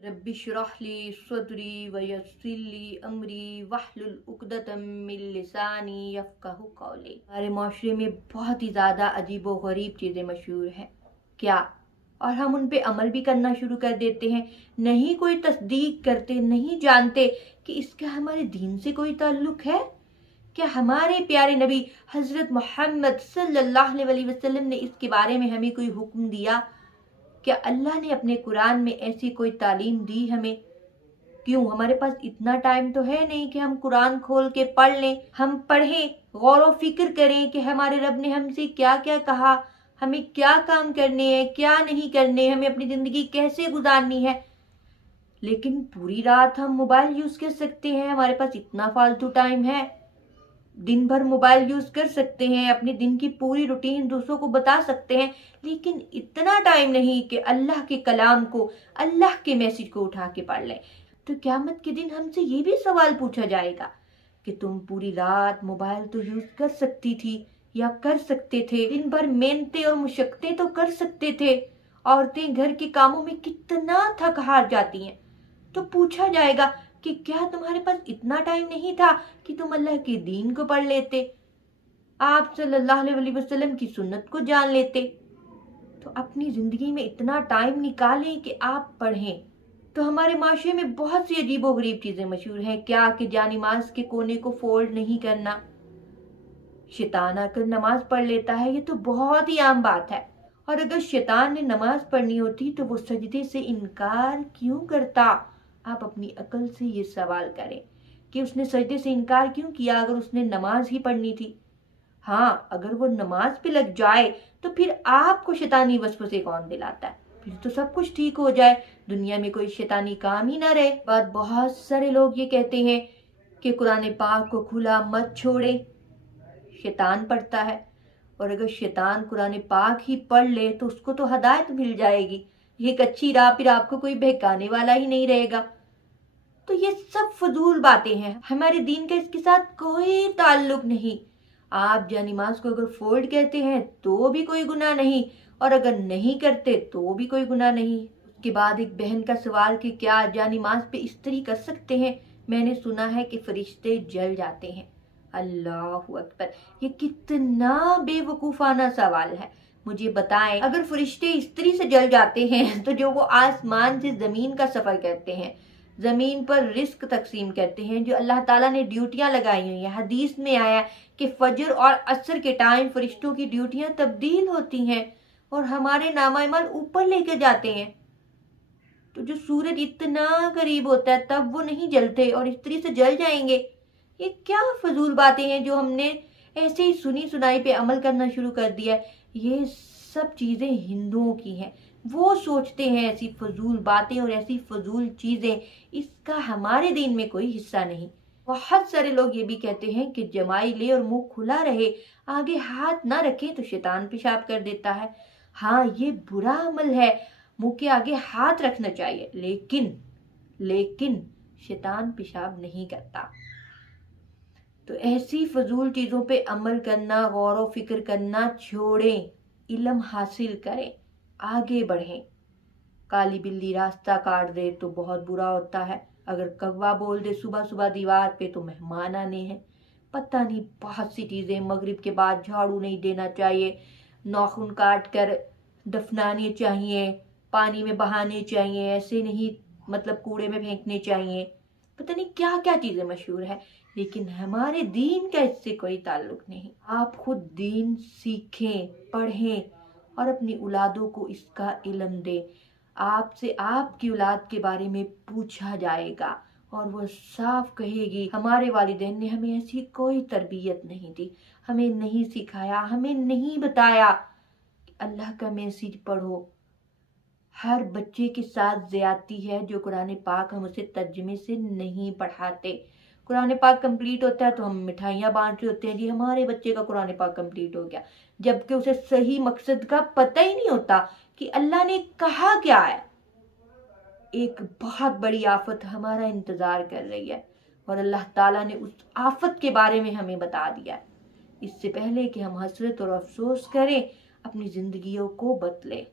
Rabbi श्रह ली सदरी वयस्सिर ली अमरी वहलुल उक़दतम मिन लिसानी यफ़क़हू क़ौली। हमारे माशरे में बहुत ही ज़्यादा अजीब व गरीब चीज़ें मशहूर हैं क्या, और हम उन पे अमल भी करना शुरू कर देते हैं, नहीं कोई तस्दीक करते, नहीं जानते कि इसका हमारे दीन से कोई ताल्लुक है। क्या हमारे प्यारे नबी हज़रत मोहम्मद सल्लल्लाहु अलैहि वसल्लम ने इसके बारे में हमें कोई हुक्म दिया? क्या अल्लाह ने अपने कुरान में ऐसी कोई तालीम दी हमें? क्यों हमारे पास इतना टाइम तो है नहीं कि हम कुरान खोल के पढ़ लें, हम पढ़ें, गौर व फिक्र करें कि हमारे रब ने हमसे क्या क्या कहा, हमें क्या काम करने हैं, क्या नहीं करने, हमें अपनी ज़िंदगी कैसे गुजारनी है। लेकिन पूरी रात हम मोबाइल यूज़ कर सकते हैं, हमारे पास इतना फालतू टाइम है, दिन भर मोबाइल यूज़ कर सकते हैं, अपने दिन की पूरी रूटीन दूसरों को बता सकते हैं, लेकिन इतना टाइम नहीं कि अल्लाह के कलाम को, अल्लाह के मैसेज को उठा के पढ़ लें। तो क़यामत के दिन हमसे ये भी सवाल पूछा जाएगा कि तुम पूरी रात मोबाइल तो यूज़ कर सकती थी या कर सकते थे, दिन भर मेहनतें और मुशक्क़तें तो कर सकते थे, औरतें घर के कामों में कितना थक हार जाती हैं। तो पूछा जाएगा कि क्या तुम्हारे पास इतना टाइम नहीं था कि तुम अल्लाह के दीन को पढ़ लेते, आप सल्लल्लाहु अलैहि वसल्लम की सुन्नत को जान लेते। तो अपनी ज़िंदगी में इतना टाइम निकालें कि आप पढ़ें। तो हमारे माशरे में बहुत सी अजीब व गरीब चीज़ें मशहूर हैं क्या, कि जानिमाज़ के कोने को फोल्ड नहीं करना, शैतान आकर नमाज पढ़ लेता है, ये तो बहुत ही आम बात है। और अगर शैतान ने नमाज पढ़नी होती तो वो सजदे से इनकार क्यों करता? आप अपनी अकल से ये सवाल करें कि उसने सजदे से इनकार क्यों किया अगर उसने नमाज ही पढ़नी थी। हाँ, अगर वो नमाज पे लग जाए तो फिर आपको शैतानी वसवसे कौन दिलाता है? फिर तो सब कुछ ठीक हो जाए, दुनिया में कोई शैतानी काम ही ना रहे। पर बहुत सारे लोग ये कहते हैं कि कुरान पाक को खुला मत छोड़े, शैतान पढ़ता है, और अगर शैतान कुरान पाक ही पढ़ ले तो उसको तो हदायत मिल जाएगी, ये एक अच्छी राह, फिर आपको कोई बहकाने वाला ही नहीं रहेगा। तो ये सब फजूल बातें हैं, हमारे दीन का इसके साथ कोई ताल्लुक नहीं। आप जानिमाज को अगर फोल्ड कहते हैं तो भी कोई गुनाह नहीं, और अगर नहीं करते तो भी कोई गुनाह नहीं। उसके बाद एक बहन का सवाल कि क्या जानिमाज पे इस्त्री कर सकते हैं? मैंने सुना है कि फरिश्ते जल जाते हैं। अल्लाहु अकबर, ये कितना बेवकूफ़ाना सवाल है। मुझे बताएं, अगर फरिश्ते इस्त्री से जल जाते हैं तो जो वो आसमान से ज़मीन का सफ़र करते हैं, ज़मीन पर रिस्क तकसीम करते हैं, जो अल्लाह ताला ने ड्यूटियां लगाई हुई हैं, हदीस में आया कि फजर और असर के टाइम फरिश्तों की ड्यूटियां तब्दील होती हैं और हमारे नामा-ए-अमल ऊपर लेके जाते हैं। तो जो सूरज इतना करीब होता है तब वो नहीं जलते और इस्त्री से जल जाएंगे। ये क्या फजूल बातें हैं जो हमने ऐसे ही सुनी सुनाई पे अमल करना शुरू कर दिया है। ये सब चीज़ें हिंदुओं की हैं, वो सोचते हैं ऐसी फजूल बातें और ऐसी फजूल चीज़ें, इसका हमारे दीन में कोई हिस्सा नहीं। बहुत सारे लोग ये भी कहते हैं कि जमाई ले और मुंह खुला रहे, आगे हाथ ना रखें तो शैतान पेशाब कर देता है। हाँ, ये बुरा अमल है, मुंह के आगे हाथ रखना चाहिए, लेकिन शैतान पेशाब नहीं करता। तो ऐसी फजूल चीज़ों पे अमल करना, गौर व फिक्र करना छोड़ें, इल्म हासिल करें, आगे बढ़ें। काली बिल्ली रास्ता काट दे तो बहुत बुरा होता है, अगर कौवा बोल दे सुबह सुबह दीवार पे तो मेहमान आने हैं। पता नहीं बहुत सी चीज़ें, मगरिब के बाद झाड़ू नहीं देना चाहिए, नाखून काट कर दफनाने चाहिए, पानी में बहाने चाहिए, ऐसे नहीं मतलब कूड़े में फेंकने चाहिए। पता नहीं क्या क्या चीज़ें मशहूर है, लेकिन हमारे दीन का इससे कोई ताल्लुक नहीं। आप खुद दीन सीखें, पढ़ें और अपनी औलादों को इसका इल्म दें। आपसे आपकी औलाद के बारे में पूछा जाएगा और वो साफ कहेगी हमारे वालिदैन ने हमें ऐसी कोई तरबियत नहीं दी, हमें नहीं सिखाया, हमें नहीं बताया कि अल्लाह का मैसेज पढ़ो। हर बच्चे के साथ ज़्यादती है जो कुरान पाक हम उसे तर्जुमे से नहीं पढ़ाते। कुरान पाक कंप्लीट होता है तो हम मिठाइयाँ बांट रहे होते हैं, जी हमारे बच्चे का कुरान पाक कंप्लीट हो गया, जबकि उसे सही मकसद का पता ही नहीं होता कि अल्लाह ने कहा क्या है। एक बहुत बड़ी आफत हमारा इंतज़ार कर रही है और अल्लाह ताला ने उस आफत के बारे में हमें बता दिया है। इससे पहले कि हम हसरत और अफसोस करें, अपनी ज़िंदगियों को बदलें।